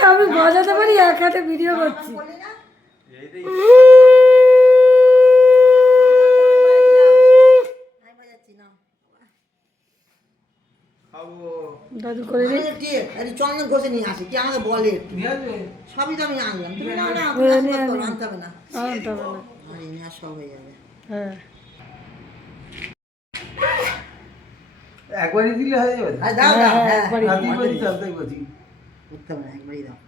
সব আমি বাজাতে পারি, এক হাতে ভিডিও করছি। দাদু করে চন্দন ঘষে নিয়ে আসি, কি আমাকে বলে সবই তো আমি আনলাম, তুমি নাও না, আনতে হবে না, সব হয়ে যাবে। হ্যাঁ একবারই দিলে হয়ে যাবে। দাও দাও, হ্যাঁ রাতেই বলছি, তাই বলছি। করতে হবে না, একবারই দাও।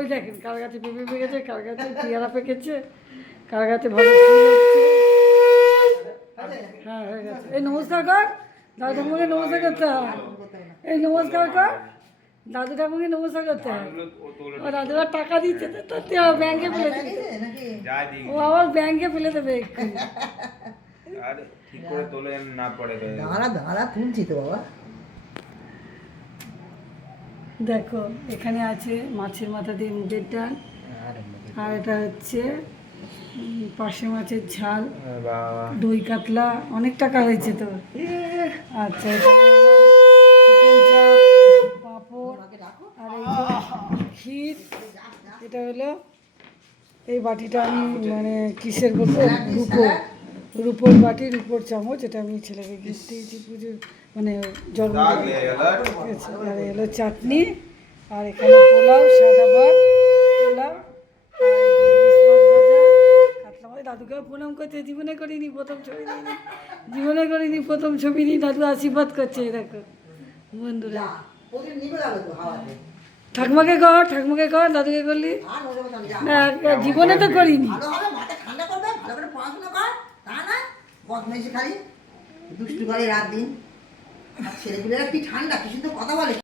ওই দেখেন কার গাছে পেঁপে পেকেছে, কার গাছে পেয়ারা পেকেছে, কার গাছে ভালো ফুল হচ্ছে। হ্যাঁ হয়ে গেছে। এই নমস্কার কর, দাদু ঠাকুমাকে নমস্কার করতে হয়। এই নমস্কার কর, দাদু ঠাকুমাকে নমস্কার করতে হয়। ও দাদুরা টাকা দিচ্ছে তো, তার ব্যাংকে ফেলে দেবে, ও আবার ব্যাংকে ফেলে দেবে এক্ষুনি। ঠিক করে তোলে না পড়ে। দাঁড়া তুলছি তো বাবা। দেখো এখানে আছে মাছের মাথা দিয়ে মুগের ডাল, আর এটা হচ্ছে পার্শে মাছের ঝাল, দই কাতলা, অনেক টাকা হয়েছে তো। আচ্ছা চিকেন চাপ, পাঁপড়, আর এই যে ক্ষীর। এটা হলো এই বাটিটা আমি মানে কিসের বলবো, রূপোর বাটি, রূপোর চামচ। এটা আমি ছেলেকে গিফট দিয়েছি পুজোর মানে জন্মদিন। আর এলো চাটনি, আর এখানে পোলাও, সাদা ভাত, পোলাও, কাতলা মাছ। দাদুকেও প্রণাম করছে, জীবনে করিনি, প্রথম ছবি নিইনি, জীবনে করিনি, প্রথম ছবি নিই। দাদু আশীর্বাদ করছে, দেখো বন্ধুরা। ঠাকুমাকে কর, ঠাকুমাকে কর, দাদুকে করলি না, জীবনে তো করিনি। ঠান্ডা করবে, ভালো করে পড়াশোনা কর, তা না বদমাইশি খালি দুষ্টু করে রাত দিন। ছেলেগুলোরা কি ঠান্ডা, কি সুন্দর কথা বলে।